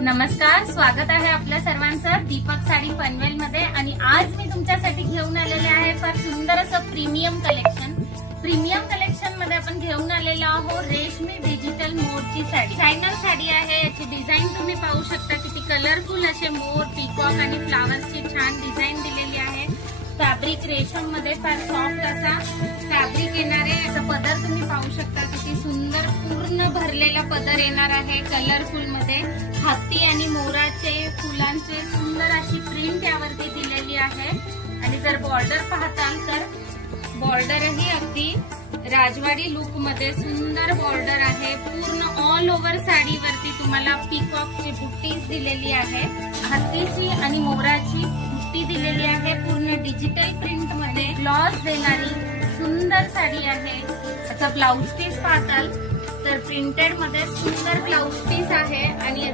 नमस्कार, स्वागत आहे आपल्या सर्वांचं दीपक साडी पनवेल मध्ये। आणि आज मी तुमच्यासाठी घेऊन आलेले आहे फार सुंदर असं प्रीमियम कलेक्शन। प्रीमियम कलेक्शन मध्ये आपण घेऊन आलेलो आहोत रेशमी डिजिटल मोरची साडी। डिझायनर साडी आहे, याची डिझाईन तुम्ही पाहू शकता, किती कलरफुल असे मोर, पीकॉक आणि फ्लावर्सची छान डिझाईन दिलेली आहे। फॅब्रिक रेशम मध्ये फार सॉफ्ट असा फॅब्रिक येणार आहे। याचा पदर तुम्ही पाहू शकता, किती सुंदर पूर्ण भरलेला पदर येणार आहे कलरफुल मध्ये। हत्ती आणि मोराचे फुलांचे सुंदर अशी प्रिंट यावरती दिलेली आहे। आणि जर बॉर्डर पाहताल तर बॉर्डरही अगदी राजवाडी लुक मध्ये सुंदर बॉर्डर आहे। पूर्ण ऑल ओव्हर साडीवरती तुम्हाला पीकॉकची बुट्टीज दिलेली आहे, हत्तीची आणि मोराची बुट्टी दिलेली आहे। पूर्ण डिजिटल प्रिंट मध्ये ग्लॉस देणारी सुंदर साडी आहे। याचा ब्लाउज पीस पाहताल तर प्रिंटेड मध्ये सुंदर ब्लाउज पीस आहे आणि